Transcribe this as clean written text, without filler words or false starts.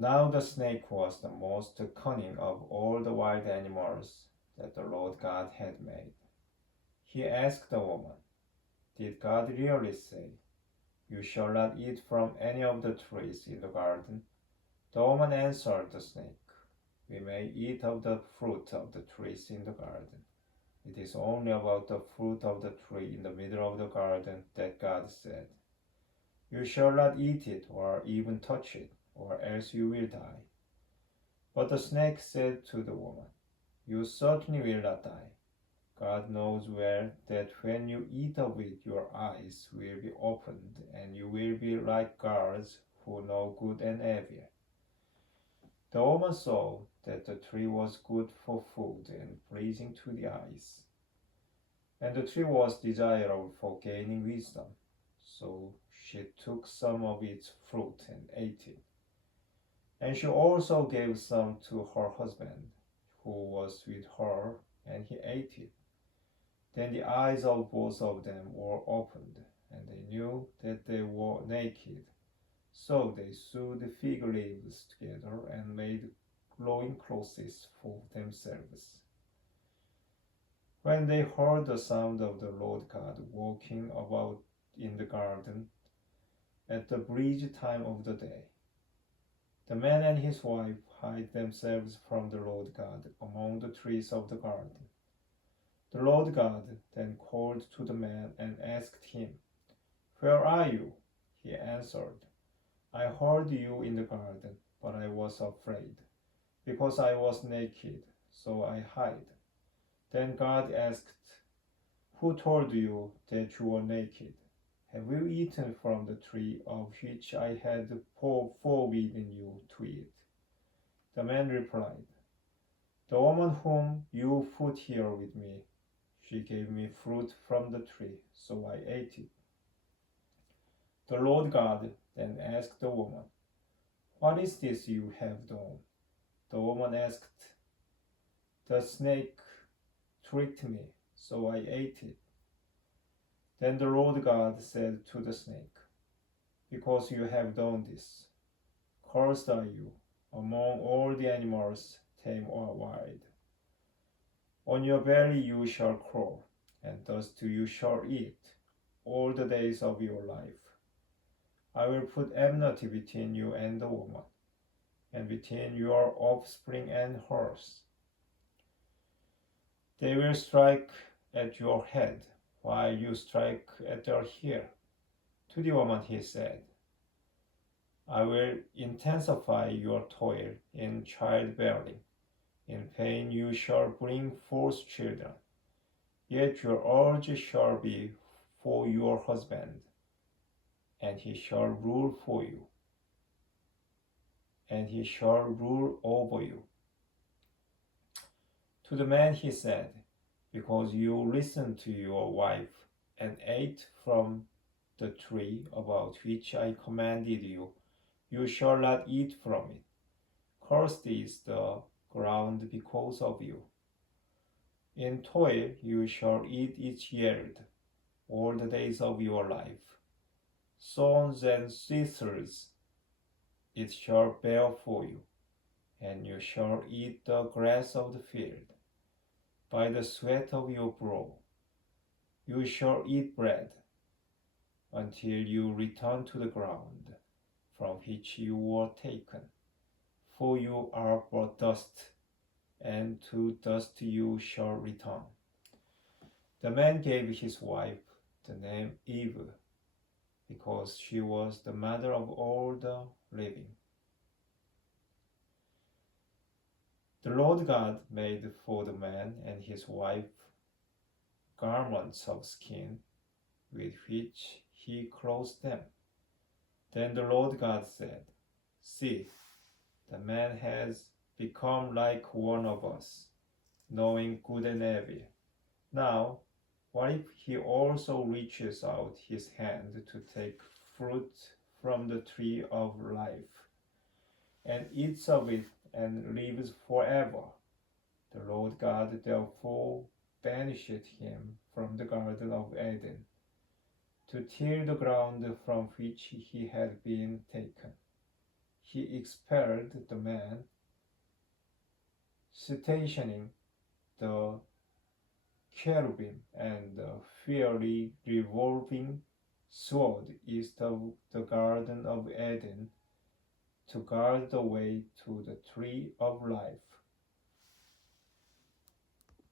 Now the snake was the most cunning of all the wild animals that the Lord God had made. He asked the woman, "Did God really say, 'You shall not eat from any of the trees in the garden'?" The woman answered the snake, "We may eat of the fruit of the trees in the garden. It is only about the fruit of the tree in the middle of the garden that God said, 'You shall not eat it or even touch it, or else you will die.'" But the snake said to the woman, "You certainly will not die. God knows well that when you eat of it, your eyes will be opened, and you will be like gods who know good and evil." The woman saw that the tree was good for food and pleasing to the eyes, and the tree was desirable for gaining wisdom. So she took some of its fruit and ate it. And she also gave some to her husband, who was with her, and he ate it. Then the eyes of both of them were opened, and they knew that they were naked. So they sewed fig leaves together and made loincloths for themselves. When they heard the sound of the Lord God walking about in the garden at the breeze time of the day, the man and his wife hid themselves from the Lord God among the trees of the garden. The Lord God then called to the man and asked him, "Where are you?" He answered, "I heard you in the garden, but I was afraid, because I was naked, so I hid." Then God asked, "Who told you that you were naked? Have you eaten from the tree of which I had forbidden you to eat?" The man replied, "The woman whom you put here with me, she gave me fruit from the tree, so I ate it." The Lord God then asked the woman, "What is this you have done?" The woman asked, "The snake tricked me, so I ate it." Then the Lord God said to the snake, "Because you have done this, cursed are you among all the animals, tame or wild. On your belly you shall crawl, and dust you shall eat all the days of your life. I will put enmity between you and the woman, and between your offspring and hers. They will strike at your head, while you strike at their heel." To the woman he said, "I will intensify your toil in childbearing. In pain you shall bring forth children. Yet your urge shall be for your husband, and he shall rule for you, and he shall rule over you." To the man he said, "Because you listened to your wife and ate from the tree about which I commanded you, you shall not eat from it. Cursed is the ground because of you. In toil you shall eat its yield all the days of your life. Thorns and thistles it shall bear for you, and you shall eat the grass of the field. By the sweat of your brow you shall eat bread, until you return to the ground from which you were taken. For you are but dust, and to dust you shall return." The man gave his wife the name Eve, because she was the mother of all the living. The Lord God made for the man and his wife garments of skin with which he clothed them. Then the Lord God said, "See, the man has become like one of us, knowing good and evil. Now, what if he also reaches out his hand to take fruit from the tree of life, and eats of it and lives forever?" The Lord God therefore banished him from the Garden of Eden to till the ground from which he had been taken. he expelled the man, stationing the cherubim and the fiery revolving sword east of the Garden of Eden to guard the way to the tree of life.